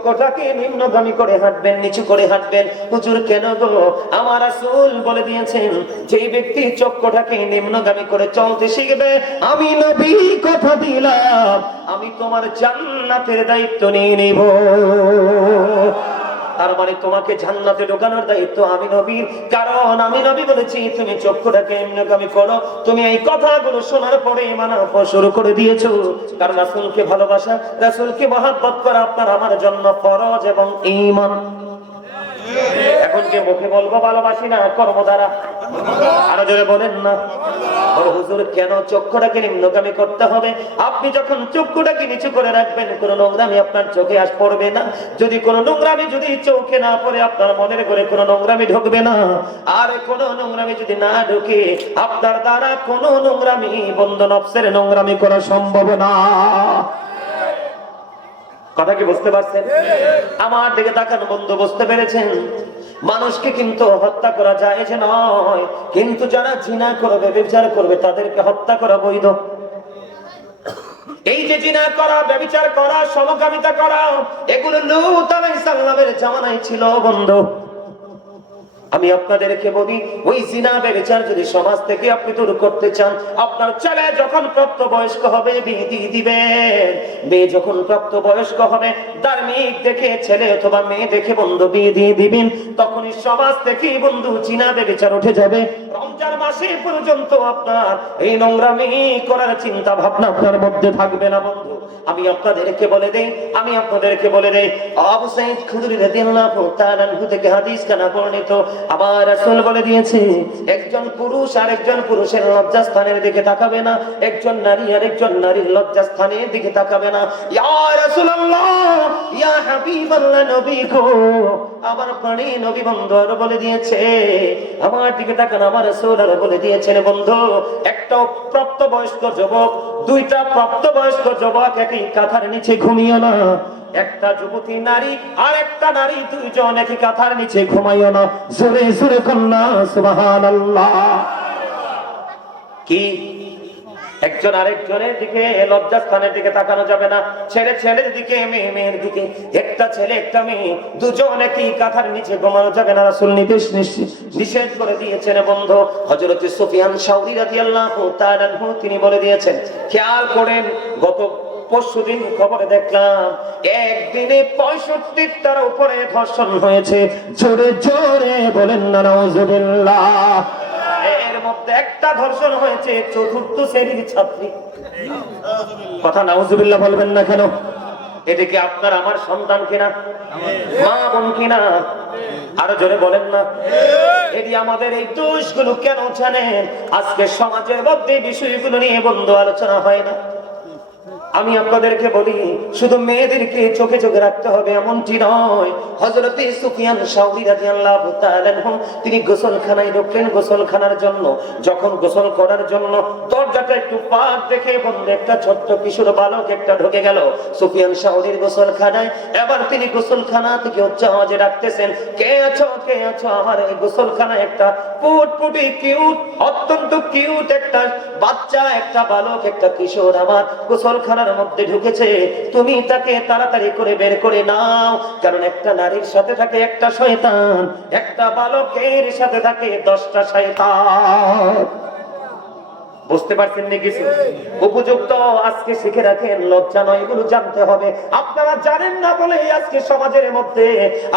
চক্ষুটাকে নিম্নগামী করে হাঁটবেন, নিচু করে হাঁটবেন। হুজুর কেন গো? আমার রাসূল বলে দিয়েছেন, যেই ব্যক্তি চক্ষুটাকে নিম্নগামী করে চলতে শিখবে, আমি নবী কথা দিলাম, আমি তোমার জান্নাতের দায়িত্ব নিয়ে নিব। তার মানে তোমাকে জান্নাতে ঢোকানোর দায়িত্ব আমি নবীর। কারণ আমি নবী বলেছি তুমি চক্ষুটাকে নিম্নগামী করো। তুমি এই কথাগুলো শোনার পরে মানা শুরু করে দিয়েছো। কারণ রাসূলকে ভালোবাসা, রাসূলকে মহব্বত করা আপনার আমার জন্য ফরজ এবং ঈমান। এখন যে মুখে বলবো ভালোবাসি না, কর্ম দ্বারা আরো জোরে বলেন না। হুজুর কেন চক্ষুটাকে নিম্নগামী করতে হবে? আপনি যখন চক্ষুটাকে নিচু করে রাখবেন, কোন নোংরামি আপনার চোখে আস পড়বে না। যদি কোন নোংরামি যদি চোখে না পড়ে, আপনার মনের করে কোন নোংরামি ঢুকবে না। আর কোন নোংরামি যদি না ঢুকে, আপনার দ্বারা কোন নোংরামি, বন্ধু নফসের নোংরামি করা সম্ভব না। কথা কি বুঝতে পারছেন? আমার দিকে তাকান বন্ধু, বুঝতে পেরেছেন? মানুষকে কিন্তু হত্যা করা যায় যে নয়, কিন্তু যারা জিনা করবে, ব্যভিচার করবে, তাদেরকে হত্যা করা বৈধ। এই যে জিনা করা, ব্যভিচার করা, সমকামিতা করা, এগুলো লূত আলাইহিস সালামের জামানায় ছিল বন্ধু। আমি আপনাদেরকে বলি, ওই জিনা ব্যভিচার যদি সমাজ থেকে আপনি দূর করতে চান, আপনার ছেলে যখন প্রাপ্তবয়স্ক হবে বিয়ে দিয়ে দিবেন। মেয়ে যখন প্রাপ্তবয়স্ক হবে, ধার্মিক দেখে ছেলে অথবা মেয়ে দেখে বন্ধু বিয়ে দিয়ে দিবেন। তখনই সমাজ থেকে বন্ধু জিনা ব্যভিচার উঠে যাবে। রমজান মাসে পর্যন্ত আপনার এই নোংরামি করার চিন্তা ভাবনা আপনার মধ্যে থাকবে না বন্ধু। আমি আপনাদেরকে বলে দেই, আবু সাঈদ খুদরি রাদিয়াল্লাহু তাআলা আনহু থেকে হাদিস কানা বর্ণিত, আমার রাসূল বলে দিয়েছে, একজন পুরুষ আরেকজন পুরুষের লজ্জাস্থানের দিকে তাকাবে না, একজন নারী আরেকজন নারীর লজ্জাস্থানের দিকে তাকাবে না। ইয়া রাসূলুল্লাহ, ইয়া হাবিবাল্লাহ, নবী গো, আমার প্রাণী নবী বন্ধু আরো বলে দিয়েছে, আমার দিকে তাকান। আমার রাসূল আরো বলে দিয়েছেন বন্ধু, একটা প্রাপ্তবয়স্ক যুবক, দুইটা প্রাপ্তবয়স্ক যুবক একই কাঁথার নিচে ঘুমিও না। একটা যুবতী নারী আর একটা নারী, দুইজন একই কাঁথার নিচে ঘুমাইও না। জোরে জোরে কন্যা সুবহানাল্লাহ। কি একজন আরেকজনের দিকে, লজ্জাস্থানের দিকে তাকানো যাবে না। ছেলে ছেলের দিকে, মেয়ে মেয়ের দিকে, একটা ছেলে একটা মেয়ে দুজন একই কাঁথার নিচে ঘুমানো যাবে না। রাসূল নিষেধ করে দিয়েছেন বন্ধু। হযরত সুফিয়ান সাউরি রাদিয়াল্লাহু তাআলা আনহু তিনি বলে দিয়েছেন, খেয়াল করেন, গত পরশুদিন খবরে দেখলাম একদিনে 65টার উপরে ধর্ষণ হয়েছে। জোরে জোরে বলেন না নাউজুবিল্লাহ। এর মধ্যে একটা ধর্ষণ হয়েছে চতুর্থ শ্রেণীর ছাত্রী। কথা নাউজুবিল্লাহ বলবেন না কেন? এটা কি আপনার আমার সন্তান কিনা, মা বোন কিনা? আরো জোরে বলেন না। এটি আমাদের এই দোষগুলো কেন জানেন? আজকে সমাজের মধ্যে বিষয়গুলো নিয়ে বন্ধু আলোচনা হয় না। আমি আপনাদেরকে বলি, শুধু মেয়েদেরকে চোখে চোখে রাখতে হবে এমনটি নয়। হযরত সুফিয়ান সাউরি রাদিয়াল্লাহু তাআলা আনহু তিনি গোসলখানায় ঢুকলেন গোসলখানার জন্য। যখন গোসল করার জন্য দরজাটা একটু ফাঁক দেখে বন্ধু একটা ছোট্ট কিশোর বালক একটা ঢুকে গেল সুফিয়ান সাউরির গোসলখানায়। এবার তিনি গোসলখানা থেকে উচ্চ আওয়াজে ডাকতেছেন, কে আছো, কে আছো? আমার এই গোসলখানায় একটা পুটপুটি কিউট, অত্যন্ত কিউট একটা বাচ্চা, একটা বালক, একটা কিশোর আমার গোসলখানা মধ্যে ঢুকেছে। তুমি তাকে তাড়াতাড়ি করে বের করে নাও, কারণ একটা নারীর সাথে থাকে একটা শয়তান, একটা বালকের সাথে থাকে 10টা শয়তান। বুঝতে পারছেন না কিছু? উপযুক্ত আজকে শিখে রাখেন, লজ্জা নয়, এগুলো জানতে হবে। আপনারা জানেন না বলে আজকে সমাজের মধ্যে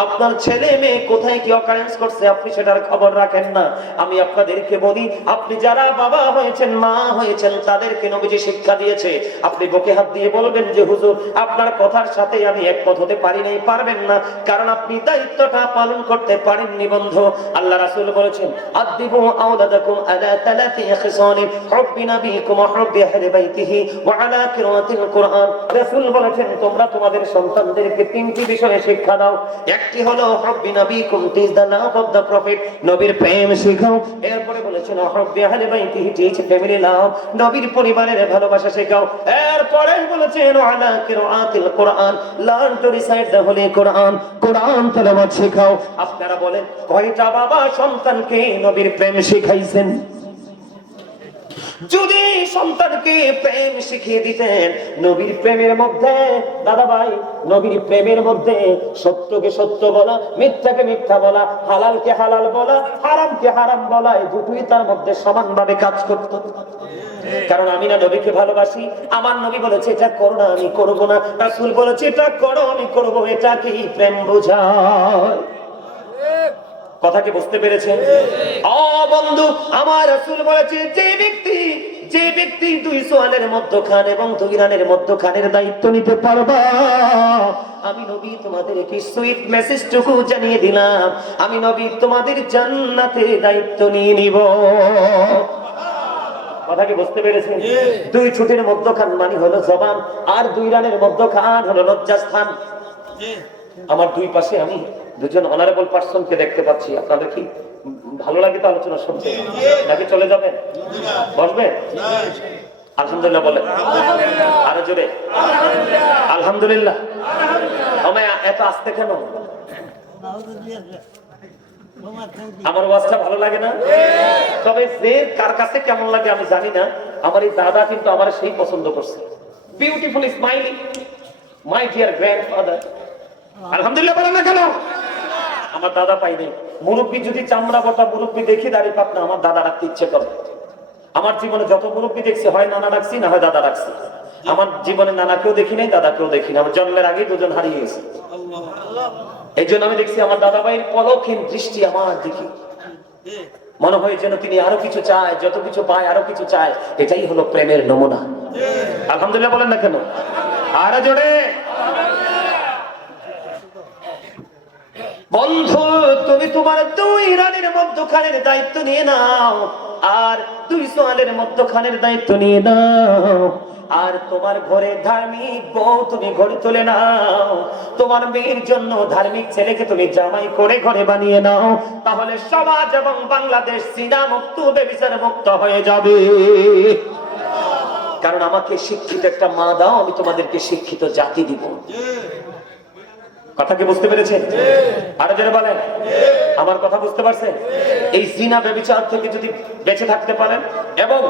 আপনার ছেলে মেয়ে কোথায় কি অকারেন্স করছে আপনি সেটার খবর রাখেন না। আমি আপনাদেরকে বলি, আপনি যারা বাবা হয়েছেন, মা হয়েছেন, তাদেরকে নবীজি শিক্ষা দিয়েছে। আপনি বুকে হাত দিয়ে বলবেন যে হুজুর আপনার কথার সাথে আমি একমত হতে পারি নাই। পারবেন না, কারণ আপনি দায়িত্বটা পালন করতে পারেননি বন্ধু। আল্লাহ রাসূল বলেছেন, আদিবু আওলাদাকুম আলা তালাতি খিসানিন হুব্বি নাবিয়িকুম ওয়া হুব্বি আহলি বাইতিহি ওয়া আলা কিরাতিল কুরআন। রাসূল বলেছেন, তোমরা তোমাদের সন্তানদেরকে তিনটি বিষয়ে শিক্ষা দাও। একটি হলো হুব্বি নাবিয়িকুম, teach the love of the prophet, নবীর প্রেম শেখাও। এরপরে বলেছেন হুব্বি আহলি বাইতিহি, টিচ ফ্যামিলি লাভ, নবীর পরিবারের ভালোবাসা শেখাও। এরপরে বলেছেন ওয়া আলা কিরাতিল কুরআন, learn to recite the holy Quran, কোরআন তেলাওয়াত শেখাও। আপনারা বলেন, কয়টা বাবা সন্তানকে নবীর প্রেম শিখাইছেন? যদি সন্তানকে প্রেম শিখিয়ে দিতেন, নবীর প্রেমের মধ্যে দাদা ভাই, নবীর প্রেমের মধ্যে সত্যকে সত্য বলা, মিথ্যাকে মিথ্যা বলা, হালালকে হালাল বলা, হারামকে হারাম বলা, এই দুটোই তার মধ্যে সমানভাবে কাজ করত। কারণ আমি না নবীকে ভালোবাসি, আমার নবী বলেছে এটা করো না, আমি করবো না, রাসূল বলেছে এটা করো, আমি করবো, এটা কি প্রেম বোঝায়? কথা কি বুঝতে পেরেছেন? ও বন্ধু, আমার রাসূল বলেছে যে ব্যক্তি দুই সোয়ালের মধ্যখান এবং দুই রানের মধ্যখানের দায়িত্ব নিতে পারবা, আমি নবী তোমাদের কি সুইট মেসেজটুকু জানিয়ে দিলাম, আমি নবী তোমাদের জান্নাতের দায়িত্ব নিয়ে নিব। কথা কি বুঝতে পেরেছেন? দুই ছুটির মধ্যখান মানে হলো জবান, আর দুই রানের মধ্যখান হলো লজ্জাস্থান। আমার দুই পাশে আমি দুজন অনারেবল পার্সনকে দেখতে পাচ্ছি। আপনাদের কি ভালো লাগে তো আলোচনা শুনতে, নাকি চলে যাবেন? বসবেন? আলহামদুলিল্লাহ বলেন, আরো জোরে আলহামদুলিল্লাহ। এত আসতে কেন? আমার ওয়াজটা ভালো লাগে না? তবে যে কার কাছে কেমন লাগে আমি জানি না, আমার এই দাদা কিন্তু আমার সেই পছন্দ করছে। Beautiful smiling my dear grandfather. আলহামদুলিল্লাহ বলেন না কেন? আমার দাদা পাইনি। মুরব্বী যদি চামড়া বটা মুরব্বী দেখি দাঁড়িয়ে পাক না, আমার দাদা রাখতে ইচ্ছে করে। আমার জীবনে যত মুরব্বী দেখছি, হয় নানা রাখছি, না হয় দাদা রাখছি। আমার জীবনে নানাকেও দেখি নাই, দাদাকেও দেখি না। আমার জন্মের আগে দুজন হারিয়ে গেছে। এই জন্য আমি দেখছি আমার দাদা ভাইয়ের পলকহীন দৃষ্টি আমার দিকে, মনে হয় যেন তিনি আরো কিছু চায়, যত কিছু পায় আরো কিছু চায়। এটাই হলো প্রেমের নমুনা। আলহামদুলিল্লাহ বলেন না কেন? আরো জোরে। বন্ধু, তুমি তোমার দুই রানের মধ্যখানের দায়িত্ব নিয়ে নাও, আর দুই সোয়ালের মধ্যখানের দায়িত্ব নিয়ে নাও, আর তোমার ঘরে ধার্মিক বউ তুমি ঘরে তুলে নাও, তোমার মেয়ের জন্য ধার্মিক ছেলেকে তুমি জামাই করে ঘরে বানিয়ে নাও, তাহলে সমাজ এবং বাংলাদেশ জিনা মুক্ত, ব্যভিচার মুক্ত হয়ে যাবে। কারণ আমাকে শিক্ষিত একটা মা দাও, আমি তোমাদেরকে শিক্ষিত জাতি দিব। কথা কি বুঝতে পেরেছেন? আরো যারা বলেন, আমার কথা বুঝতে পারছেন? এই জিনা ব্যভিচার থেকে যদি বেঁচে থাকতে পারেন এবং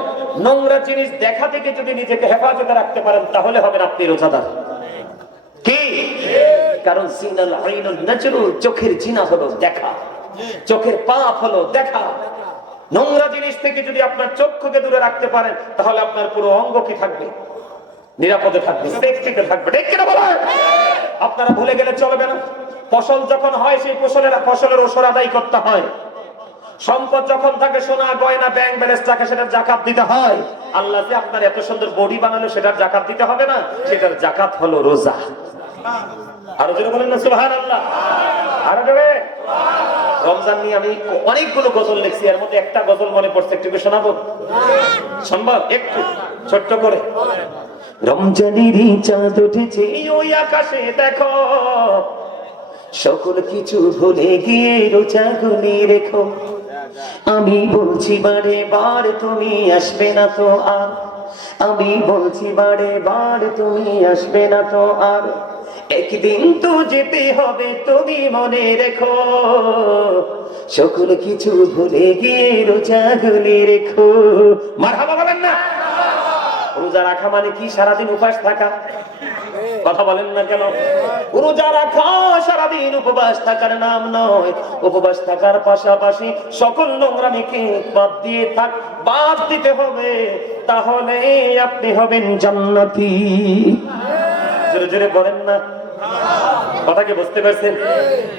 নোংরা জিনিস দেখা থেকে যদি নিজেকে হেফাজতে রাখতে পারেন, তাহলে হবেন আপনি রোজাদার। কি? কারণ জিনাল আইনুন নাজরু, চোখের জিনা হলো দেখা, চোখের পাপ হলো দেখা। নোংরা জিনিস থেকে যদি আপনার চক্ষুকে দূরে রাখতে পারেন, তাহলে আপনার পুরো অঙ্গ কি থাকবে? নিরাপদে থাকবে, সেফটিতে থাকবে। ঠিক কিনা বলেন? আপনারা ভুলে গেলে চলবে না। ফসল যখন হয়, সেই ফসলের ওসর আদায় করতে হয়। সম্পদ যখন থাকে, সোনা গয়না ব্যাংক ব্যালেন্স থাকে, সেটার জাকাত দিতে হয়। আল্লাহ যে আপনার এত সুন্দর বডি বানালো, সেটার জাকাত দিতে হবে না? সেটার জাকাত হলো রোজা। আরো জোরে বলেন না সুবহানাল্লাহ। আরো জোরে। রমজান নিয়ে আমি অনেকগুলো গজল লিখছি, এর মধ্যে একটা গজল মনে পড়ছে, একটু শোনাবো সম্ভব? একটু ছোট্ট করে। রমজানেরই চাঁদ উঠেছে ওই আকাশে দেখো, সকল কিছু ভুলে গিয়ে রোজা গুলি রেখো। আমি বলছি বারে বার তুমি আসবে না তো আর, আমি বলছি বারে বার তুমি আসবে না তো আর, একদিন তো যেতে হবে তুমি মনে রেখো, সকল কিছু ভুলে গিয়ে রোজা গুলি রেখো। মারহাবা বলেন না? রোজা রাখা মানে কি? সারাদিন উপাস থাকা। কথা বলেন না কেন? রোজা রাখা সারাদিন উপবাস থাকার নাম নয়। উপবাস থাকার পাশাপাশি সকল নোংরামিকে বাদ দিতে হবে, তাহলে আপনি হবেন জান্নাতি। জোরে জোরে বলেন না। কথা কি বুঝতে পারছেন?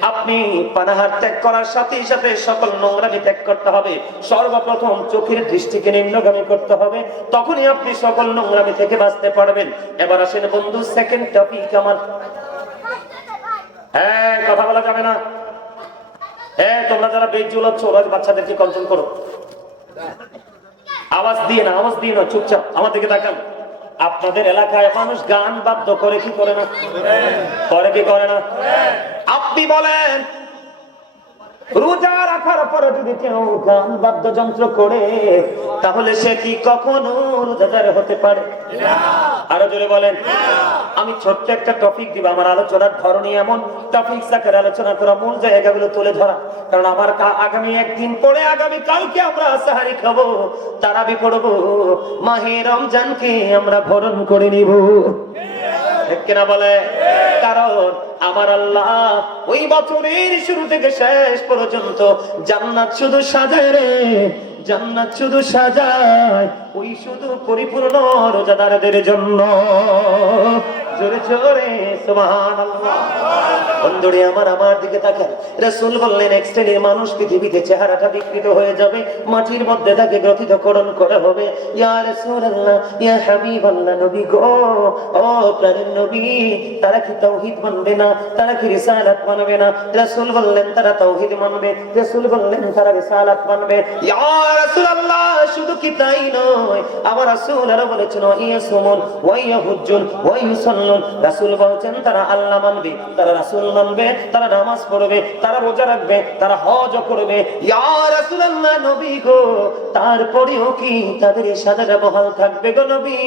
আপনি পানাহার ত্যাগ করার সাথে সাথে সকল নোংরামি ত্যাগ করতে হবে। সর্বপ্রথম চোখের দৃষ্টিকে নিম্নগামী করতে হবে, তখনই আপনি সকল নোংরামি থেকে বাঁচতে পারবেন। এবার আসেন বন্ধু, সেকেন্ড টপিক আমার। হ্যাঁ, কথা বলা যাবে না। হ্যাঁ, তোমরা যারা বেজ্জুল হচ্ছ, ওরা বাচ্চাদেরকে কন্ট্রোল করো। আওয়াজ দিয়ে না, আওয়াজ দিয়ে না, চুপচাপ আমার দিকে তাকান। আপনাদের এলাকায় মানুষ গান বাদ্য করে কি করে না? করে কি করে না? আপনি বলেন, রোজা রাখার পরে যদি কেউ গান বাদ্যযন্ত্র করে, তাহলে সে কি কখনো রোজাদার হতে পারে? আরো জোরে বলেন। আমি ছোট্ট একটা টপিক দিব, আমার আলোচনার ধরনই এমন, টপিক সাকার আলোচনা করা, মূল জায়গাগুলো তুলে ধরা। কারণ আমার আগামী একদিন পরে, আগামী কালকে আমরা সাহারি খাবো, তারাবি পড়বো, মাহে রমজানকে আমরা বরণ করে নিব, ঠিক কিনা বলে? কারণ আমার আল্লাহ ওই বছরের শুরু থেকে শেষ পর্যন্ত জান্নাত শুধু সাজায় রে, জান্নাত শুধু সাজায় ওই শুধু পরিপূর্ণ রোজাদারদের জন্য। জোরে জোরে সুবহানাল্লাহ। বন্ধুরে আমার দিকে তাকান। রাসূল বললেন, এক শ্রেণীর মানুষ পৃথিবীতে চেহারাটা বিকৃত হয়ে যাবে, মাটির মধ্যে তাকে গ্রথিতকরণ করা হবে। ইয়া রাসূলুল্লাহ, ইয়া হাবিবাল্লাহ, নবী গো, ও প্রাণের নবী, তারা কি তাওহীদ মানবে না? তারা কি রিসালাত মানবে না? রাসূল বললেন, তারা তাওহীদ মানবে। রাসূল বললেন, তারা রিসালাত মানবে। ইয়া রাসূলুল্লাহ, শুধু কি তাই নয়, আমার রাসূল আরো বলেছেন, ইয়াসুমুন ওয়া ইয়াহুজ্জুন ওয়া ইউসাল্লুন। রাসূল বলেছেন, তারা আল্লাহ মানবে, তারা রাসূল মানবে, তারা নামাজ পড়বে, তারা রোজা রাখবে, তারা হজ করবে। ইয়া রাসূলুল্লাহ, নবী গো, তারপরেও কি তাদের সাজাটা বহাল থাকবে গো নবী?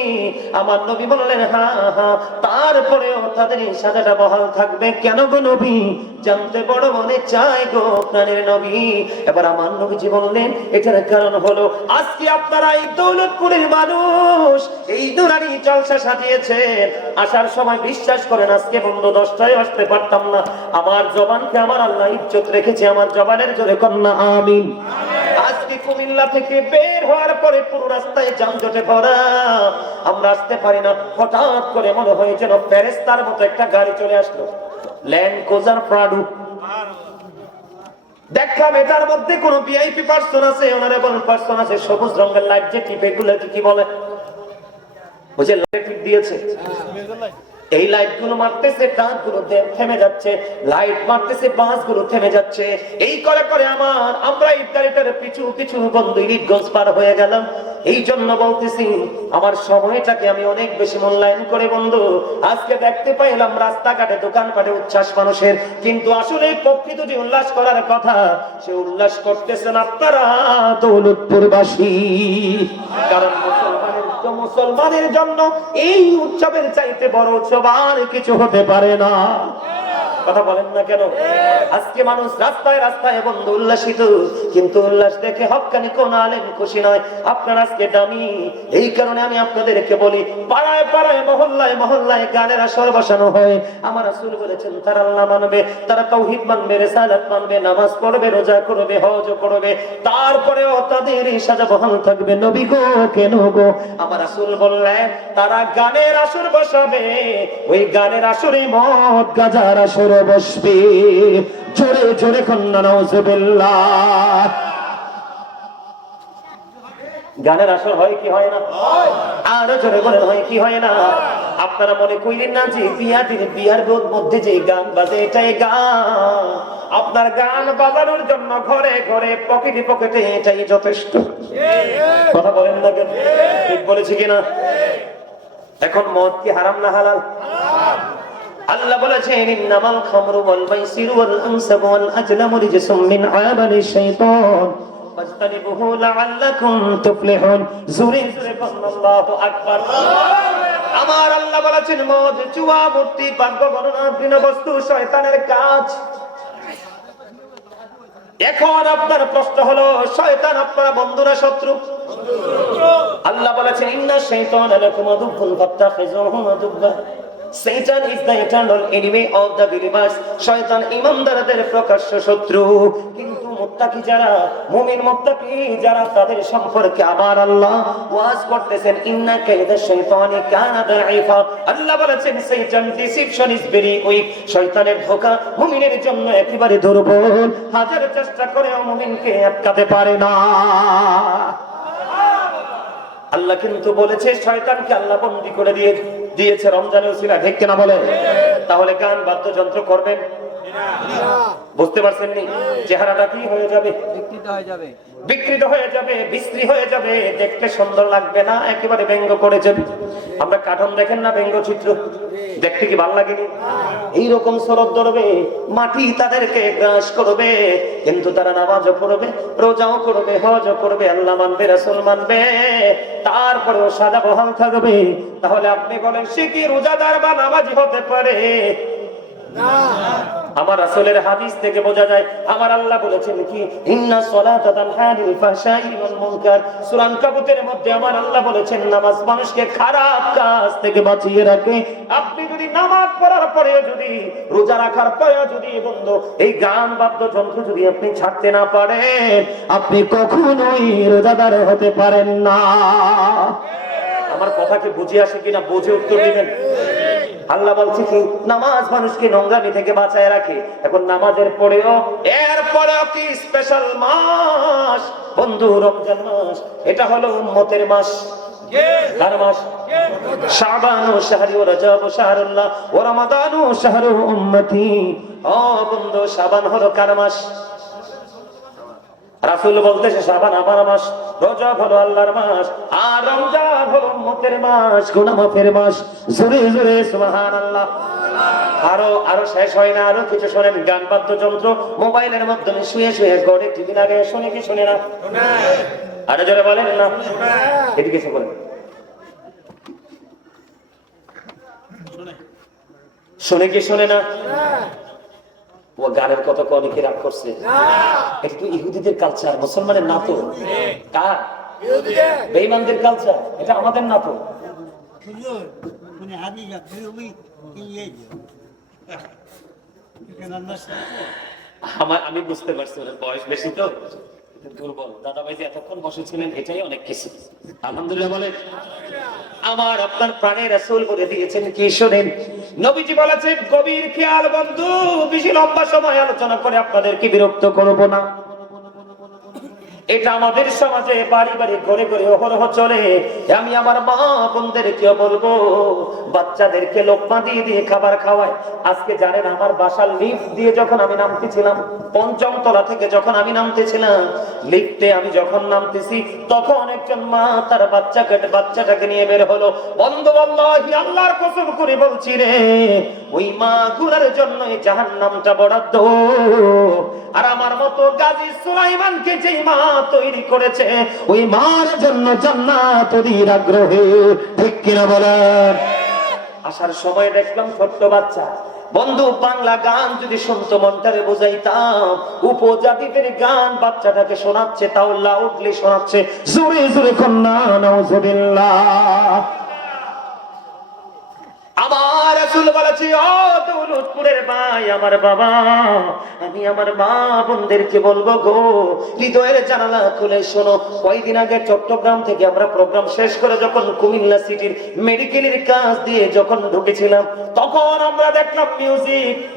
আমার নবী বললেন, হ্যাঁ হ্যাঁ, তারপরেও তাদের সাজাটা বহাল থাকবে। কেন গো নবী? জানতে বড় মনে চায় গো প্রাণের নবী। এবার আমার নবীজি বললেন, এটার কারণ হলো আজকে আপনারা এই দৌলতপুরের মানুষ এই নুরানি জলসা সাজিয়েছেন, আসার সময় বিশ্বাস করেন আজকে বন্ধ 10টায় আসতে পারতাম না। আমার জবানকে আমার আল্লাহ ইজ্জত রেখেছে, আমার জবানের জোরে কন্যা আমিন। আজকে কুমিল্লা থেকে বের হওয়ার পরে পুরো রাস্তায় যানজটে ভরা, আমরা আসতে পারি না। হঠাৎ করে মনে হয় যেন ফেরেশতার মতো একটা গাড়ি চলে আসলো, ল্যান্ড ক্রুজার প্রাডো। দেখলাম এটার মধ্যে কোন ভিআইপি পার্সন আছে, অনারেবল পার্সন আছে, সবুজ রঙের লাইট যে টিপ, এগুলো কি বলে? ওই যে লাইট দিয়েছে, এই লাইট গুলো মারতেছে, ট্রাক গুলো থেমে যাচ্ছে, লাইট মারতেছে, বাস গুলো থেমে যাচ্ছে। এই করে করে আমরা ইফতারিটার পিছু পিছু বন্ধু ইলিটগঞ্জ পার হয়ে গেলাম। এই জন্য বলতেছি, আমার সময়টাকে আমি অনেক বেশি মূল্যায়ন করে বন্ধু। আজকে দেখতে পাইলাম রাস্তাঘাটে দোকানপাটে উচ্ছ্বাস মানুষের, কিন্তু আসলে প্রকৃত যে উল্লাস করার কথা, সে উল্লাস করতেছেন আপনারা দৌলতপুরবাসী। কারণ মুসলমানের জন্য এই উৎসবের চাইতে বড় উৎসব আর কিছু হতে পারে না। কথা বলেন না কেন? আজকে মানুষ রাস্তায় রাস্তায় বন্ধু উল্লাসিত, কিন্তু উল্লাস দেখে হক্কানি কোন আলেম খুশি নয়। আপনারা আজকে দামি, এই কারণে আমি আপনাদেরকে বলি, পাড়ায় পাড়ায় মহল্লায় মহল্লায় গানের আসর বসানো হয়। আমার রাসূল বলেছেন, তারা আল্লাহ মানবে, তারা তাওহীদ মানবে, রিসালাত মানবে, নামাজ পড়বে, রোজা করবে, হজ করবে, তারপরেও তাদের সাজা বহাল থাকবে। নবী গো, কেন গো? আমার রাসূল বললেন, তারা গানের আসর বসাবে, ওই গানের আসরে মদ গাজার আসর বসবে। জোরে জোরে কন্যা নাউজুবিল্লাহ। গানের আসর হয় কি হয় না? আরো জোরে বলেন, হয় কি হয় না? আপনারা মনে করেন না যে বিয়ার মধ্যে যে গান বাজে এটাই গান। আপনার গান বাজানোর জন্য ঘরে ঘরে পকেটে পকেটে এটাই যথেষ্ট। কথা বলেন না কেন? ঠিক বলেছি কিনা? এখন মদ কি হারাম না হালাল? আল্লাহ বলেছেন, ইন্নামাল খামরু ওয়াল মাইসিরু ওয়াল আনসাবু ওয়াল আজলামু রিজসুম মিন আমালিশ শাইতান ফাজতানিবুহু লাআল্লাকুম তুফলিহুন। জোরে জোরে বলুন আল্লাহু আকবার। আমার আল্লাহ বলেছেন, মদ, জুয়া, মূর্তি, পাপ, গণনা, ঘৃণ্য বস্তু শয়তানের কাজ। এখন আপনার প্রশ্ন হলো, শয়তান আপনারা বন্ধু না শত্রু? আল্লাহ বলেছেন, ইন্না শাইতানা লাকুম আদুউন ফাত্তাখিযুহু আদুওয়া। Satan is the eternal enemy of the believers. শয়তান ঈমানদারদের প্রকাশ্য শত্রু। কিন্তু মুত্তাকি যারা, মুমিন মুত্তাকি যারা, তাদের সম্পর্কে আমার আল্লাহ ওয়াজ করতেছেন, ইন্না কাইদা শাইতানি কানা দাঈফা। আল্লাহ বলেছেন, শয়তান ডিসিপশন ইজ ভেরি উইক। শয়তানের ধোঁকা মুমিনের জন্য একেবারে দুর্বল, হাজার চেষ্টা করেও মুমিনকে আটকাতে পারে না। আল্লাহ কিন্তু বলেছে, শয়তানকে আল্লাহ বন্দী করে দিয়েছে রমজানের উসিলা, ঠিক কিনা বলে? তাহলে গান বাদ্যযন্ত্র করবেন? বুঝতে পারছেন নি? চেহারাটা কি হয়ে যাবে? বিকৃত হয়ে যাবে, বিশ্রী হয়ে যাবে, দেখতে সুন্দর লাগবে না, একেবারে ব্যঙ্গ করে যাবে। আমরা কার্টুন দেখেন না, ব্যঙ্গচিত্র দেখতে কি ভালো লাগেনি? এইরকম স্বরূপ ধরবে, মাটি তাদেরকে গ্রাস করবে, কিন্তু তারা নামাজও পড়বে, রোজাও করবে, হজও করবে, আল্লাহ মানবে, রাসূল মানবে, তারপরেও সাদা বহাল থাকবে। তাহলে আপনি বলেন, সে কি রোজাদার বা নামাজি হতে পারে? আমার রাসূলের হাদিস থেকে বোঝা যায়, আমার আল্লাহ বলেছেন কি, ইন্না সলাতা তানহা আনিল ফাহশাই ওয়াল মুনকার। সূরা আনকাবুতের মধ্যে আমার আল্লাহ বলেছেন, নামাজ মানুষকে খারাপ কাজ থেকে বাঁচিয়ে রাখে। আপনি যদি নামাজ পড়ার পরেও যদি, রোজা রাখার পরেও যদি বন্ধু এই গান বাদ্যযন্ত্র যদি আপনি ছাড়তে না পারেন, আপনি কখনোই রোজাদার হতে পারেন না। আমার কথা কি বুঝে আসে কিনা, বুঝে উত্তর দিবেন। আল্লাহ বলছে কি, নামাজ মানুষকে নোংরামি থেকে বাঁচায় রাখে। এখন নামাজের পরেও, এরপরেও কি স্পেশাল মাস বন্ধু, রমজান মাস। এটা হলো উম্মতের মাস। কার মাস? শাবান ও শাহরি ও রজব ও শাহরুল্লাহ ও রমাদান ও শাহরু উম্মতি। ও বন্ধু, শাবান হলো কার মাস? রাসূল বলতেছে শাবান আমার মাস, রজব হলো আল্লাহর মাস, আর রমজান হলো উম্মতের মাস, গুনাহ মাফের মাস। জোরে জোরে সুবহানাল্লাহ। আরো শেষ হয় না, আরো কিছু শোনেন। গান বাদ্যযন্ত্র মোবাইলের মাধ্যমে শুয়ে শুয়ে গড়ে টিভি লাগে, শোনে কি শোনে না? আরো জোরে বলেন না, এদিকে এসে বলেন, শোনে কি শোনে না? ও গানের কথা অনেকে রাগ করছে, এটা তো ইহুদিদের কালচার, মুসলমানের না তো। কার? বেঈমানদের কালচার, এটা আমাদের না তো। আমি বুঝতে পারছি, ওর বয়স বেশি তো দুর্বল। দাদা ভাই যে এতক্ষণ বসেছিলেন, এটাই অনেক কিছু। আলহামদুলিল্লাহ বলেন। আমার আপনার প্রাণের রাসূল বলে দিয়েছেন কি, শোনেন। নবীজি বলেছেন, গভীর খেয়াল বন্ধু, বেশি লম্বা সময় আলোচনা করে আপনাদেরকে বিরক্ত করব না। এটা আমাদের সমাজে বাড়ি বাড়ি ঘরে ঘরে অহরহ চলে। আমি আমার মা বোনদেরকে বলবো, বাচ্চাদেরকে লোকমা দিয়ে দিয়ে খাবার খাওয়ায়। আজকে জানেন, আমার বাসার লিফট দিয়ে যখন আমি নামতেছিলাম, পঞ্চম তলা থেকে যখন আমি নামতেছিলাম, লিফটে আমি যখন নামতেছি, তখন একজন মা তার বাচ্চাটাকে নিয়ে বের হলো। বন্ধু, আল্লাহি আল্লাহর কসম করে বলছি রে, ওই মা গুলার জন্য জাহান্নামটা বরাদ্দ। আর আমার মতো গাজী সুলাইমানকে যেই মা তৈরি করেছে, ওই মার জন্য জান্নাত ওদের আগ্রহে। ঠিক কিনা বলেন? আসার সময় দেখলাম ছোট্ট বাচ্চা। বন্ধু, বাংলা গান যদি শুনতো মনটারে বোঝাইতাম। উপজাতিদের গান বাচ্চাটাকে শোনাচ্ছে, তাও লাউডলি শোনাচ্ছে। জোরে জোরে কন্যা নাউজুবিল্লাহ। আমার রাসূল বলেছে, ও দৌলতপুরের ভাই, আমার বাবা, আমি আমার মা বোনদেরকে বলবো গো, হৃদয়ের জানালা খুলে শোনো। কয়েকদিন আগে চট্টগ্রাম থেকে আমরা প্রোগ্রাম শেষ করে যখন কুমিল্লা সিটির মেডিকেলের কাজ দিয়ে যখন ঢুকেছিলাম, তখন আমরা দেখলাম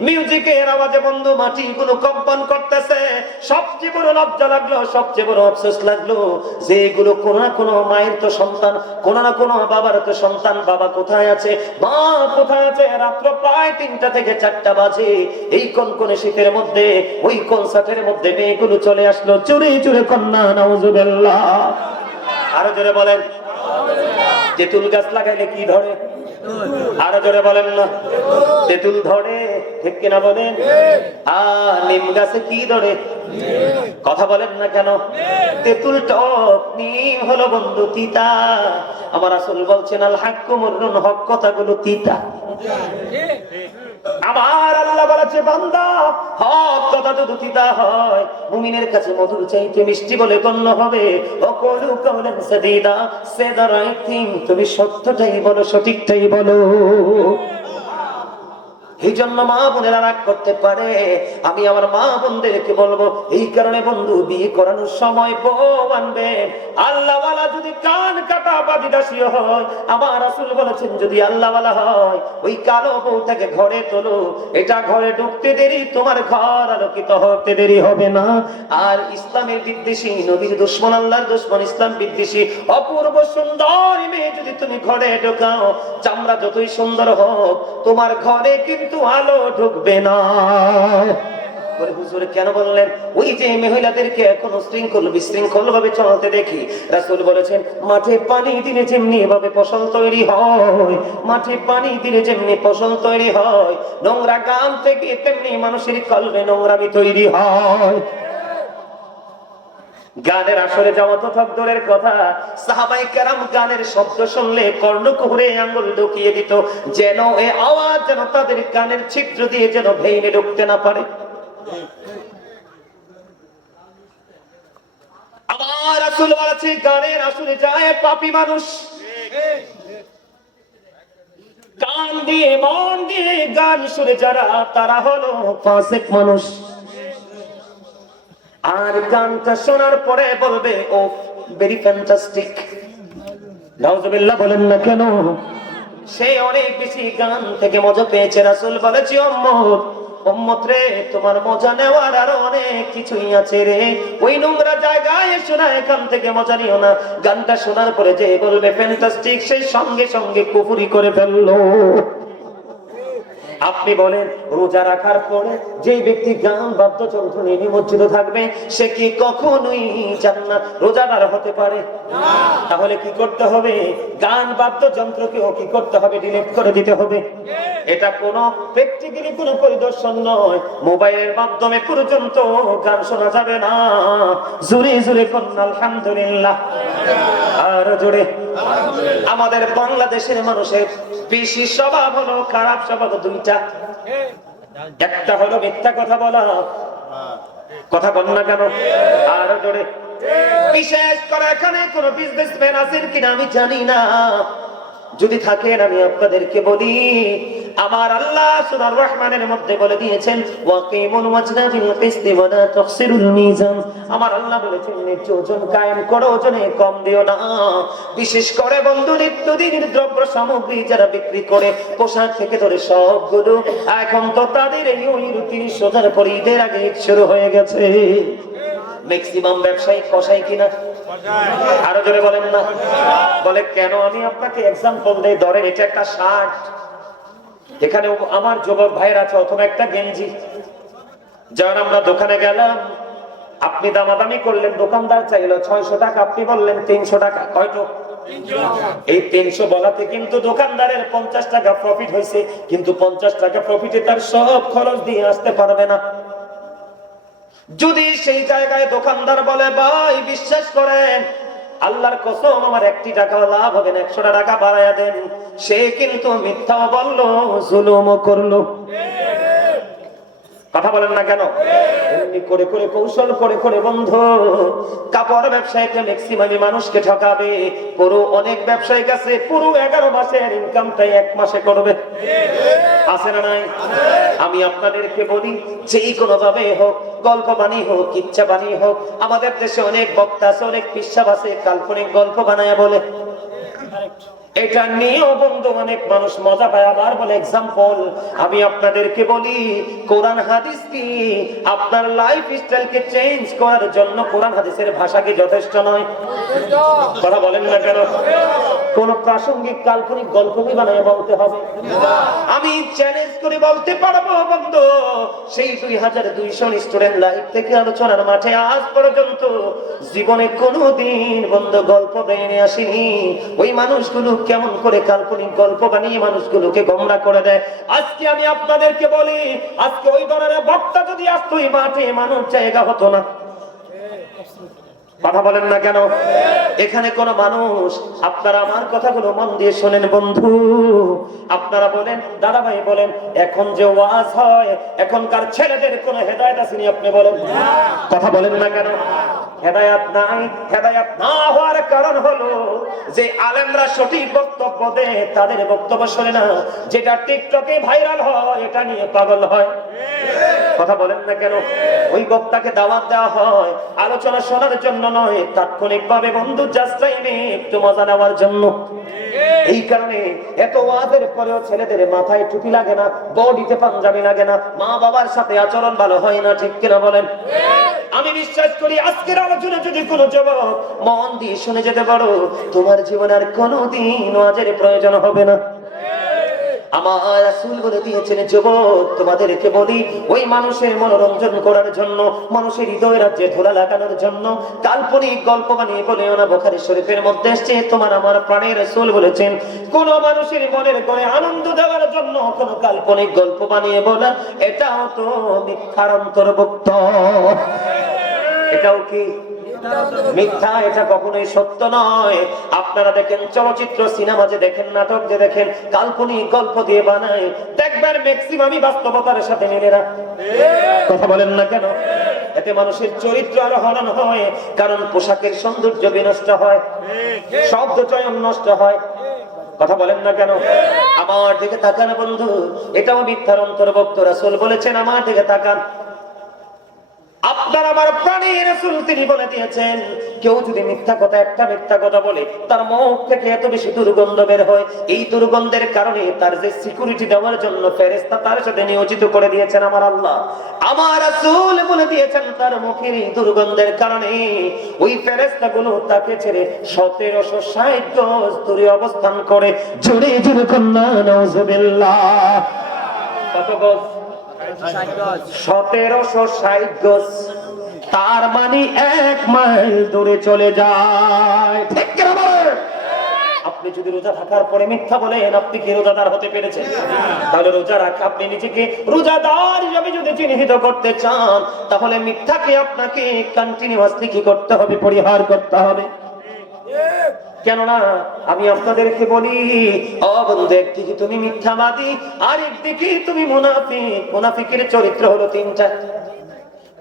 মিউজিকের আওয়াজে বন্ধু মাটিগুলো কম্পন করতেছে। সবচেয়ে বড় লজ্জা লাগলো, সবচেয়ে বড় আফসোস লাগলো, যে এগুলো কোনো না কোনো মায়ের তো সন্তান, কোনো না কোনো বাবার তো সন্তান। বাবা কোথায় আছে, মা কোথায় আছে? রাত্র প্রায় 3টা থেকে 4টা বাজে, এই কনকনে শীতের মধ্যে ওই কনসার্টের মধ্যে মেয়েগুলো চলে আসলো। চুরি চুরি কন্যা নাউজুবিল্লাহ। আরো জোরে বলেন। তেঁতুল গাছ লাগাইলে কি ধরে? আরো জোরে বলেন না। তেঁতুল ধরে, ঠিক কিনা বলেন? আর নিম গাছে কি ধরে? কথা বলেন না কেন? তেঁতুল টক, নিম হলো বন্ধু তিতা। আমার রাসূল বলছেন, আল হাক্কু মুররুন, হক কথাগুলো তিতা। আমার আল্লাহ বলেছে, বান্দা, হক কথা যদি তিতা হয়, মুমিনের কাছে মধুর চাইতে মিষ্টি বলে গণ্য হবে। ওয়াকুলু কাওলান সাদীদা, সে দ্য রাইট থিং, তুমি সত্যটাই বলো, সঠিকটাই বলো। এই জন্য মা বোনেরা রাগ করতে পারে, আমি আমার মা বোনদেরকে বলবো, এই কারণে বন্ধু, বিয়ে করানোর সময় বউ আনবেন আল্লাহওয়ালা। যদি কান কাটা বাদিদাসী হয়, আমার রাসূল বলেছেন, যদি আল্লাহওয়ালা হয়, ওই কালো বউটাকে ঘরে তোলো। এটা ঘরে ঢুকতে দেরি, তোমার ঘর আলোকিত হতে দেরি হবে না। আর ইসলামের বিদ্বেষী, নবীর দুশমন, আল্লাহর দুশমন, ইসলাম বিদ্বেষী অপূর্ব সুন্দর মেয়ে যদি তুমি ঘরে ঢোকাও, চামড়া যতই সুন্দর হোক, তোমার ঘরে কিন্তু আলো ঢুকবে না। করে হুজুর কেন বললেন? ওই যে মহিলাদেরকে এখনো শৃঙ্খল বিশৃঙ্খল ভাবে চলতে দেখি। রাসূল বলেছেন মাঠে পানি দিলে যেমনি ভাবে ফসল তৈরি হয়, মাঠে পানি দিলে যেমনি ফসল তৈরি হয়, নোংরা গান থেকে তেমনি মানুষের কলবে নোংরামি তৈরি হয়। গানের আসরে যাওয়া তো দূরের কথা, সাহাবায়ে কেরাম গানের শব্দ শুনলে কর্ণকুহরে আঙ্গুল ঢুকিয়ে দিত, যেন এই আওয়াজ যেন তাদের কানের ছিদ্র দিয়ে যেন ভেঙে ঢুকতে না পারে। আমার রাসূল বলেছে গানের আসরে যায় পাপী মানুষ, কান দিয়ে মন দিয়ে গান শুনে যারা, তারা হলো ফাসিক মানুষ। আর গানটা শোনার পরে বলবে ও ভেরি ফ্যান্টাস্টিক, নাউজুবিল্লাহ বলেন না কেন? সে অনেক বেশি গান থেকে মজা পেয়েছে। রাসূল বলেছে উম্মত রে, তোমার মজা নেওয়ার আরো অনেক কিছুই আছে রে, ওই নোংরা জায়গায় শোনা এখান থেকে মজা নিও না। গানটা শোনার পরে যে বলবে ফ্যান্টাস্টিক, সে সঙ্গে সঙ্গে কুফরি করে ফেললো। আপনি বলেন রোজা রাখার পরে যে ব্যক্তি গান বাদ্যযন্ত্র নিয়ে নিমজ্জিত থাকবে, সে কি কখনোই জান্নাত রোজাদার হতে পারে? তাহলে কি করতে হবে? গান বাদ্যযন্ত্রকেও কি করতে হবে? ডিলিট করে দিতে হবে। এটা কোনো প্র্যাকটিক্যালি কোনো পরিদর্শন নয়, মোবাইলের মাধ্যমে পর্যন্ত গান শোনা যাবে না। জোরে জোরে কোন আলহামদুলিল্লাহ, আর জোরে। আমাদের বাংলাদেশের মানুষের বেশি স্বভাব হলো, খারাপ স্বভাব দুইটা। একটা হলো মিথ্যা কথা বলা, কথা বল না কেন? আর জোরে। বিশেষ করে এখানে কোন বিজনেসম্যান আছেন কিনা আমি জানি না, যদি থাকেন আমি আপনাদেরকে বলি, আমার আল্লাহ সূরা রহমানের মধ্যে বলে দিয়েছেন ওয়াকিমুল ওয়াজনা বিল কিসতি ওয়া লা তুখসিরুল মিজান। আমার আল্লাহ বলেছেন ন্যায্য ওজন কায়েম করো, ওজনে কম দিও না। বিশেষ করে বন্ধু নিত্যদিনের দ্রব্য সামগ্রী যারা বিক্রি করে, পোশাক থেকে ধরে সবগুলো, এখন তো তাদের এই রীতি সোজার পর ঈদের আগে শুরু হয়ে গেছে। ম্যাক্সিমাম ব্যবসায়ী কসাই কিনা? আরো জোরে বলেন না। বলে কেন? আমি আপনাকে এক্সাম্পল দেই। ধরেন এটা একটা শার্ট, এখানে আমার যুবক ভাইয়ের আছে অথবা একটা গেঞ্জি। যখন আমরা দোকানে গেলাম, আপনি দামাদামি করলেন, দোকানদার চাইলো 600 টাকা, আপনি বললেন 300 টাকা। কয়টো? এই 300 বলাতে কিন্তু দোকানদারের 50 টাকা প্রফিট হয়েছে, কিন্তু 50 টাকা প্রফিটে তার সব খরচ দিয়ে আসতে পারবে না। যদি সেই জায়গায় দোকানদার বলে ভাই বিশ্বাস করেন আল্লাহর কসম আমার 1 টাকা লাভ হবে না, 100 টাকা বাড়ায়া দেন, সে কিন্তু মিথ্যাও বললো, জুলুমও করলো। কথা বলেন না কেন? এমনি করে করে কৌশল করে করে বন্ধু কাপড় ব্যবসায়ীতে ম্যাক্সিমামই মানুষকে ঠকাবে। পুরো অনেক ব্যবসায়ী কাছে পুরো 11 মাসের ইনকামটাই 1 মাসে করবে। আছে না নাই? আমি আপনাদেরকে বলি যেই কোনো ভাবে হোক, গল্প বানিয়ে হোক, কিচ্ছা বানিয়ে হোক, আমাদের দেশে অনেক বক্তা আছে, অনেক পিসাব আছে, কাল্পনিক গল্প বানায় বলে। এটা নিয়েও বন্ধু অনেক মানুষ মজা পায়, আবার বলে এক্সাম্পল। আমি আপনাদেরকে বলি কোরআন হাদিস কি আপনার লাইফ স্টাইলকে চেঞ্জ করার জন্য কোরআন হাদিসের ভাষা কি যথেষ্ট নয়? কথা বলেন না কেন? কোন প্রাসঙ্গিক কাল্পনিক গল্প কি বানায় বলতে হবে? আমি চ্যালেঞ্জ করে বলতে পারবো বন্ধু, সেই 2200 স্টুডেন্ট লাইফ থেকে আলোচনার মাঠে আজ পর্যন্ত জীবনে কোনোদিন বন্ধু গল্প বেরিয়ে আসেনি। ওই মানুষগুলো কেমন করে কাল্পনিক গল্প বানিয়ে মানুষগুলোকে গোমরা করে দেয়। আজকে আমি আপনাদেরকে বলি, আজকে ওই ধরনের বক্তা যদি আসতো এই মাঠে, মানুষ জায়গা হতো না। কথা বলেন না কেন? এখানে কোন মানুষ, আপনারা আমার কথাগুলো মন দিয়ে শোনেন বন্ধু। আপনারা বলেন দাদা ভাই বলেন এখন যে ওয়াজ হয়, এখনকার ছেলেদের কোন হেদায়েত আসেনি? আপনি বলেন। কথা বলেন না কেন? হেদায়েত নাই। হেদায়েত না হওয়ার কারণ হলো যে আলেমরা সঠিক বক্তব্য দেয়, তাদের বক্তব্য শোনে না। যেটা টিকটকে ভাইরাল হয় এটা নিয়ে পাগল হয়। কথা বলেন না কেন? ওই বক্তাকে দাওয়াত দেওয়া হয় আলোচনা শোনার জন্য নয়, তাৎক্ষণিক ভাবে বন্ধু জাস্ট টাইমে একটু মজা নেওয়ার জন্য। এই কারণে এত ওয়াজের পরেও ছেলেদের মাথায় টুপি লাগে না, বডিতে পাঞ্জাবি লাগে না, মা বাবার সাথে আচরণ ভালো হয় না। ঠিক কিনা বলেন? আমি বিশ্বাস করি আজকের আলোচনা যদি কোনো যুবক মন দিয়ে শুনে যেতে পারো, তোমার জীবনে আর কোনোদিন ওয়াজের প্রয়োজন হবে না। আমার রাসূল বলে দিয়েছেন, যুবক তোমাদেরকে বলি, ওই মানুষের মনোরঞ্জন করার জন্য, মানুষের হৃদয় রাজ্যে ধুলা লাগানোর জন্য কাল্পনিক গল্প বানিয়ে বলেও না। বুখারী শরীফের মধ্যে এসেছে, তোমার আমার প্রাণের রাসূল বলেছেন, কোন মানুষের মনের করে আনন্দ দেওয়ার জন্য কোন কাল্পনিক গল্প বানিয়ে বলা, এটাও তো মিথ্যার অন্তর্ভুক্ত। এটাও কি মিথ্যা, এটা কখনোই সত্য নয়। আপনারা দেখেন চলচ্চিত্র, সিনেমা যে দেখেন, নাটক যে দেখেন, কাল্পনিক গল্প দিয়ে বানায়, দেখবেন ম্যাক্সিমামই বাস্তবতার সাথে মেলে না। কথা বলেন না কেন? এতে মানুষের চরিত্র আরো হনন হয়, কারণ পোশাকের সৌন্দর্য বিনষ্ট হয়, শব্দ চয়ন নষ্ট হয়। কথা বলেন না কেন? আমার দিকে তাকান বন্ধু, এটাও মিথ্যার অন্তর্ভুক্ত। রাসূল বলেছেন, আমার দিকে তাকান। আপনার আমার প্রাণের রাসূল তিনি বলে দিয়েছেন, কেউ যদি মিথ্যা কথা, একটা মিথ্যা কথা বলে, তার মুখ থেকে এত বেশি দুর্গন্ধ বের হয়, এই দুর্গন্ধের কারণে তার যে সিকিউরিটি দেওয়ার জন্য ফেরেশতা তার সাথে নিয়োজিত করে দিয়েছেন আমার আল্লাহ, আমার রাসূল বলে দিয়েছেন, তার মুখের এই দুর্গন্ধের কারণে ওই ফেরেশতাগুলো তাকে ছেড়ে 1760 গজ দূরে অবস্থান করে। জোরে জোরে কন্যা নাউজুবিল্লাহ। কত গজ? 1760 গজ। তার মানে 1 মাইল দূরে চলে যায়। ঠিক কি না বলেন? আপনি যদি রোজা থাকার পরে মিথ্যা বলেন, আপনি কি রোজাদার হতে পেরেছেন? তাহলে রোজা রাখা, আপনি নিজেকে রোজাদার হিসেবে যদি চিহ্নিত করতে চান, তাহলে মিথ্যাকে আপনাকে কন্টিনিউয়াসলি কি করতে হবে? পরিহার করতে হবে। কেননা আমি আপনাদেরকে বলি, ও বন্ধু, একদিকে তুমি মিথ্যাবাদী, আর একদিকে তুমি মুনাফিক। মুনাফিকের চরিত্র হলো 3টা।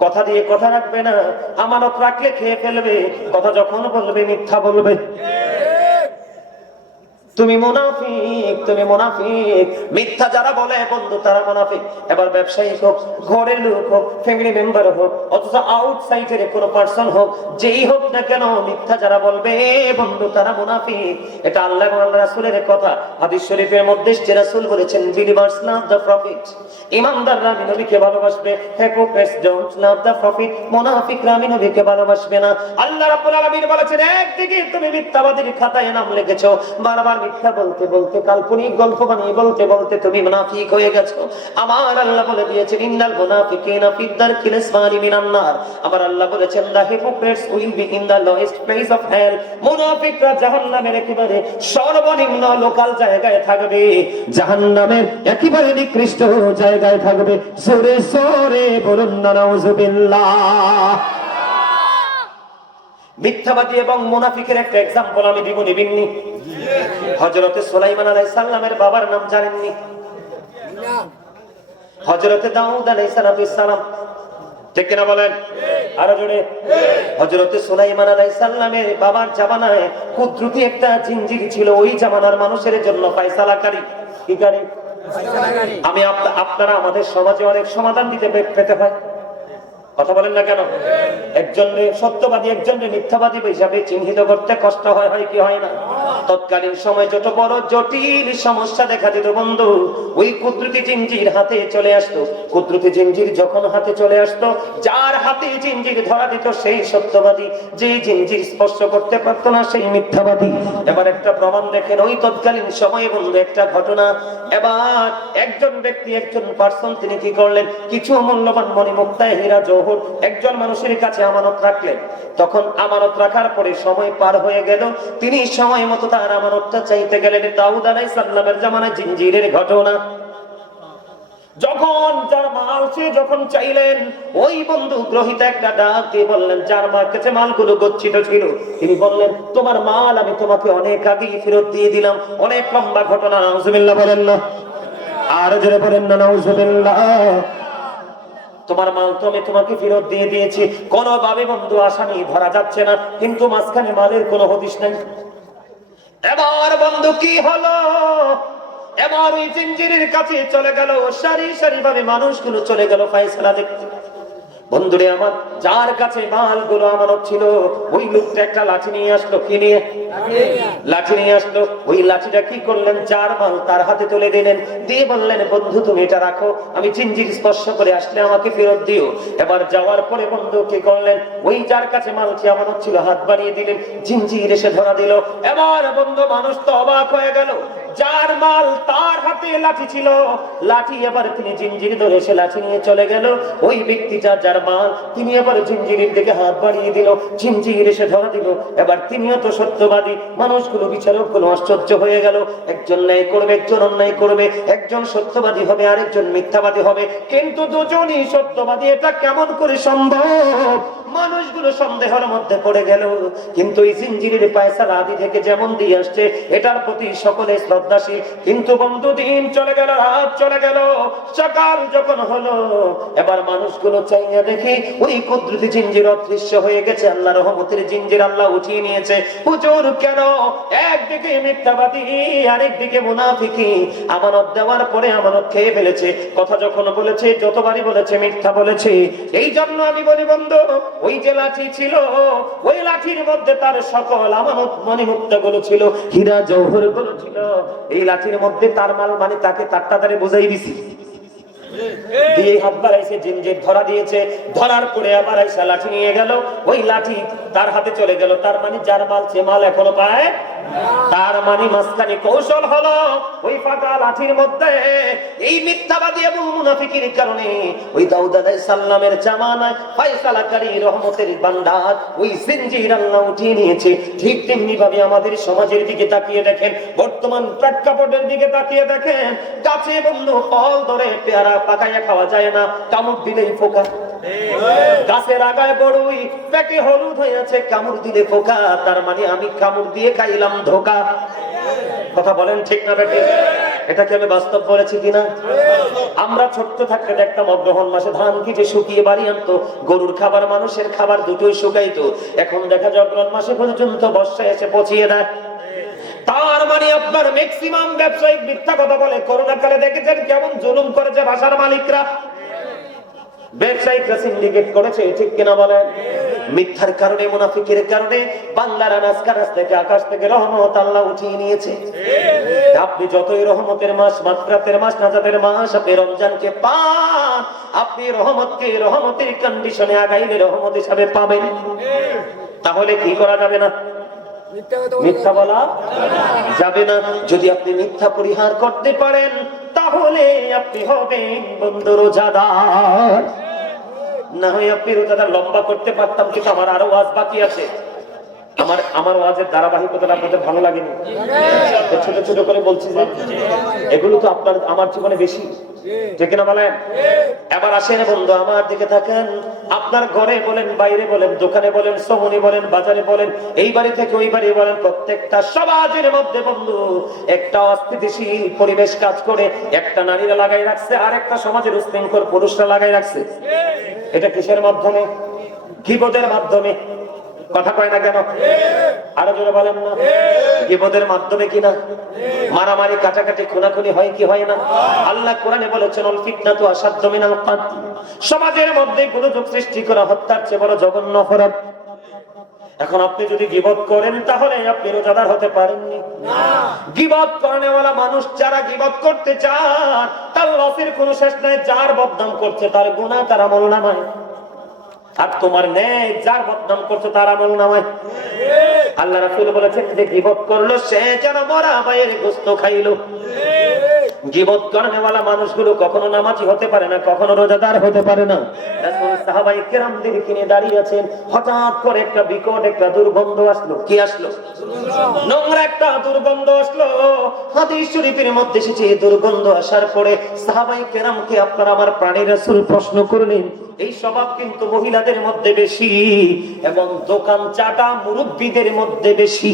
কথা দিয়ে কথা রাখবে না, আমানত রাখলে খেয়ে ফেলবে, কথা যখন বলবে মিথ্যা বলবে। তুমি মুনাফিক, তুমি মুনাফিক। মিথ্যা যারা বলে বন্ধু, তারা মুনাফিক। এবার ব্যবসায়ী হোক, ঘরের লোক হোক, ফ্যামিলি মেম্বার হোক, অথচ আউটসাইডের কোনো পার্সন হোক, যেই হোক না কেন, মিথ্যা যারা বলবে বন্ধু, তারা মুনাফিক। এটা আল্লাহ এবং আল্লাহর রাসূলের কথা। হাদিস শরীফের মধ্যে রাসূল বলেছেন, বিলিভার্স লাভ দ্য প্রফিট। ইমানদাররা আমি নবীকে ভালোবাসবে, hypocrites don't love the profit. মুনাফিকরা আমি নবীকে ভালোবাসবে না। আল্লাহ রাব্বুল আলামিন বলেছেন, একদিকে তুমি মিথ্যাবাদীর খাতায় নাম লিখেছো, বারবার মিথ্যা বলতে বলতে, কাল্পনিক গল্প বানিয়ে বলতে বলতে তুমি মুনাফিক হয়ে গেছো। আমার আল্লাহ বলে দিয়েছেন, ইন্নাল মুনাফিকিনা ফি দারকিল আসফালি মিনান নার। আমার আল্লাহ বলেছেন, the hypocrites will be in the lowest place of hell. মুনাফিকরা জাহান্নামের একেবারে সর্বনিম্ন লোকাল জায়গায় থাকবে, জাহান্নামের একেবারে নিকৃষ্ট জায়গায় থাকবে। জোরে জোরে বলুন না নাউজুবিল্লাহ। মিথ্যাবাদী এবং মুনাফিকের একটা এক্সাম্পল আমি দিব, নিবিন্নি। হযরতে সুলাইমান আলাইহিস সালামের বাবার নাম জানেননি? হযরতে দাউদ আলাইহিস সালাম। ঠিক কিনা বলেন? আরো জোরে। হযরতে সুলাইমান আলাইহিস সালামের বাবার জামানায় কুদরতি একটা জিনজির ছিল, ওই জামানার মানুষের জন্য ফয়সালাকারী। কি গাড়ি? আমি আপনারা আমাদের সমাজে অনেক সমাধান দিতে পেতে হয়। কথা বলেন না কেন? একজনের সত্যবাদী, একজনের মিথ্যাবাদী হিসাবে চিহ্নিত করতে কষ্ট হয়, হয় কি হয় না? তৎকালীন সময় যত বড় জটিল সমস্যা দেখা দিত বন্ধু, ওই কুদরতি জিনজির হাতে চলে আসতো। কুদরতি জিনজির যখন হাতে চলে আসতো, যার হাতে জিনজির ধরা দিত সেই সত্যবাদী, যে জিনজির স্পর্শ করতে পারতো না সেই মিথ্যাবাদী। এবার একটা প্রমাণ দেখেন, ওই তৎকালীন সময়ে বন্ধু একটা ঘটনা। এবার একজন ব্যক্তি, একজন পার্সন, তিনি কি করলেন, কিছু মূল্যবান মণিমুক্তা, হীরা জওহর একজন মানুষের কাছে আমানত রাখলেন। তখন আমানত রাখার পরে সময় পার হয়ে গেল, তিনি সময় মতো তার আমানতটা চাইতে গেলেন। দাউদ আলাইহিস সালামের জামানায় জিনজিরের ঘটনা। যখন যার মাল সে যখন চাইলেন, ওই বন্ধু গ্রহিতা একটা ডাক দিয়ে বললেন, যার মার কাছে মালগুলো গচ্ছিত ছিল, তিনি বললেন, তোমার মাল আমি তোমাকে অনেক আগেই ফেরত দিয়ে দিলাম। অনেক লম্বা ঘটনা। নাউজুবিল্লাহ বলেন না, আর জোরে বলেন না নাউজুবিল্লাহ। তোমার মাল তো আমি তোমাকে ফেরত দিয়ে দিয়েছি। কোনোভাবে বন্ধু আসামি ধরা যাচ্ছে না, কিন্তু মাঝখানে মালের কোনো হদিশ নাই। এবার বন্ধু কি হলো, এবার ওই জিনজিরের কাছে চলে গেল, সারি সারি ভাবে মানুষগুলো চলে গেল ফয়সালা দেখতে। বন্ধুরে আমার, যার কাছে মালগুলো আমানত ছিল, ওই লোকটা একটা লাঠি নিয়ে আসলো। কি নিয়ে? লাঠি নিয়ে আসলো। ওই লাঠিটা কি করলেন, যার মাল তার হাতে তুলে দিলেন, দিয়ে বললেন, বন্ধু তুমি এটা রাখো, আমি জিঞ্জির স্পর্শ করে আসলে আমাকে ফেরত দিও। এবার যাওয়ার পরে বন্ধু কি করলেন, ওই যার কাছে মালটি আমানত ছিল হাত বাড়িয়ে দিলেন, জিঞ্জির এসে ধরা দিল। এবার বন্ধু মানুষ তো অবাক হয়ে গেল, যার মাল তার হাতে লাঠি ছিল, লাঠি এবার তিনি জিঞ্জির ধরে সে লাঠি নিয়ে চলে গেল। ওই ব্যক্তিটা যার মাল, তিনি এবার জিঞ্জিরের দিকে হাত বাড়িয়ে দিল, জিঞ্জির এসে ধরা দিল। এবার তিনিও তো সত্যবাদী, মানুষগুলো বিচারক গুলো আশ্চর্য হয়ে গেল, একজন ন্যায় করবে, একজন অন্যায় করবে, একজন সত্যবাদী হবে, আরেকজন মিথ্যাবাদী হবে, কিন্তু দুজনই সত্যবাদী, এটা কেমন করে সম্ভব? মানুষগুলো সন্দেহের মধ্যে পড়ে গেল। কিন্তু এই জিঞ্জিরের পয়সার আদি থেকে যেমন দিয়ে আসছে, এটার প্রতি সকলে শ্রদ্ধাশীল। কিন্তু বন্ধু দিন চলে গেল, রাত চলে গেল, সকাল যখন হলো, এবার মানুষগুলো চাইয়া দেখি ওই কুদরতি জিঞ্জির অদৃশ্য হয়ে গেছে, আল্লাহ রহমতের জিঞ্জির আল্লাহ উঠিয়ে নিয়েছে। হুজুর কেন? একদিকে মিথ্যাবাদী, আরেকদিকে মুনাফিকি, আমানত দেওয়ার পরে আমানত খেয়ে ফেলেছে, কথা যখন বলেছে যতবারই বলেছে মিথ্যা বলেছে। এই জন্য আমি বলি বন্ধু, ওই যে লাঠি ছিল, ওই লাঠির মধ্যে তার সকল আমানত মণিমুক্তা গুলো ছিল, হীরা জওহর গুলো ছিল, এই লাঠির মধ্যে তার মাল, মানে তাকে তারে বোঝাই দিছি, দিয়ে হাত বাড়াইছে, জিঞ্জির ধরা দিয়েছে, ধরার পরে আবার আইসা লাঠি নিয়ে গেল, ওই লাঠি তার হাতে চলে গেল, তার মানে যার মাল সে মাল এখনো পায়। তার মানে মাঝখানে কৌশল হলো, ওই ফাঁকা লাঠির মধ্যে এই মিথ্যাবাদী এবং মুনাফিকের কারণে ওই দাউদ আলাইহিস সালামের জামানায় ফয়সালাকারী রহমতের ভান্ডার ওই জিঞ্জির আল্লাহ উঠিয়ে নিয়েছে। ঠিক তেমনি ভাবে আমাদের সমাজের দিকে তাকিয়ে দেখেন, বর্তমান প্রেক্ষাপটের দিকে তাকিয়ে দেখেন, গাছে বন্ধু ফল ধরে পেয়ারা পাকাইয়া খাওয়া যায় না, কামড় দিলেই পোকা। গাছের আগায় বড়ই, পেটে হলুদ হয়ে আছে, কামড় দিলে পোকা, তার মানে আমি কামড় দিয়ে খাইলাম ধোকা। কথা বলেন ঠিক না বেটে? এটা কি আমি বাস্তব বলেছি কিনা? আমরা ছোট্ট থাকতে দেখতাম অগ্রহণ মাসে ধান কেটে শুকিয়ে বাড়ি আনতো, গরুর খাবার মানুষের খাবার দুটোই শুকাইতো। এখন দেখা যায় অগ্রহণ মাসে পর্যন্ত বর্ষায় এসে পচিয়ে দেয়। তার মানে আপনার ম্যাক্সিমাম ব্যবসায়িক মিথ্যা কথা বলে। করোনা কালে দেখেছেন কেমন জুলুম করেছে বাসার মালিকরা, ব্যবসায়িকরা সিন্ডিকেট করেছে, ঠিক কিনা বলেন? মিথ্যার কারণে, মুনাফিকের কারণে বাংলার আনাজ কানাজ থেকে, আকাশ থেকে রহমত আল্লাহ উঠিয়ে নিয়েছে। আপনি যতই রহমতের মাস, মাগফিরাতের মাস, নাজাতের মাস, আপনি রমজানকে পান, আপনি রহমতকে রহমতের কন্ডিশনে আগাইলে রহমত হিসাবে পাবেন। তাহলে কি করা যাবে না? মিথ্যা বলা যাবে না। যদি আপনি মিথ্যা পরিহার করতে পারেন, তাহলে আপনি হবেন বন্ধু রোজাদার। না হয় আপনি রোজাদার লম্বা করতে পারতাম, কিন্তু আমার আরো ওয়াজ বাকি আছে। আমার ওয়াজের ধারাবাহিকতা আপনাদের ভালো লাগেনি? ছোট ছোট করে বলছি যে এগুলো তো আপনার আমার জীবনে বেশি, ঠিক না বলেন? এবার আসেন বন্ধু, আমার দিকে থাকেন। আপনার ঘরে বলেন, বাইরে বলেন, দোকানে বলেন, সমনে বলেন, বাজারে বলেন, এই বাড়ি থেকে ওই বাড়ি বলেন, প্রত্যেকটা সমাজের মধ্যে বন্ধু একটা অস্থিতিশীল পরিবেশ কাজ করে। একটা নারীরা লাগাই রাখছে, আর একটা সমাজের উশৃঙ্খল পুরুষরা লাগাই রাখছে। এটা কিসের মাধ্যমে? গীবতের মাধ্যমে। কথা কয় না কেন? আরো জোরে বলেন না। গীবতের মাধ্যমে কিনা? মারামারি, কাটাকাটি, খুনাখুনি হয় কি হয় না? আল্লাহ কোরআনে বলেছেন, আল ফিতনাতু আশাদ্দু মিনাল কতল। সমাজের মধ্যে গোলযোগ সৃষ্টি করা হত্যার চেয়ে বড় জঘন্য অপরাধ। এখন আপনি যদি গীবত করেন, তাহলে আপনি রোজাদার হতে পারেননি। গীবত করেনেওয়ালা মানুষ যারা গীবত করতে চান, তার লসের কোনো শেষ নাই। যার বদনাম করছে তার গুনাহ তার আমলনামায়, আর তোমার ন্যায় যার বদনাম করছে তার আমলনামায়। আল্লাহ রাসূল বলেছেন যে গীবত করলো সে যেন মরা ভাইয়ের গোশত খাইলো। গীবত করেনেওয়ালা মানুষগুলো কখনো নামাজি হতে পারে না, কখনো রোজাদার হতে পারে না। রাসূল সাহাবায়ে কেরামদেরকে নিয়ে দাঁড়িয়ে আছেন, হঠাৎ করে একটা বিকট একটা দুর্গন্ধ আসলো। কি আসলো? নোংরা একটা দুর্গন্ধ আসলো। হাদিস শরীফের মধ্যে এসেছে, দুর্গন্ধ আসার পরে সাহাবায়ে কেরামকে আপনার আমার প্রাণের রাসূল প্রশ্ন করলেন, এই স্বভাব কিন্তু মহিলাদের মধ্যে বেশি এবং দোকান চাটা মুরব্বীদের মধ্যে বেশি।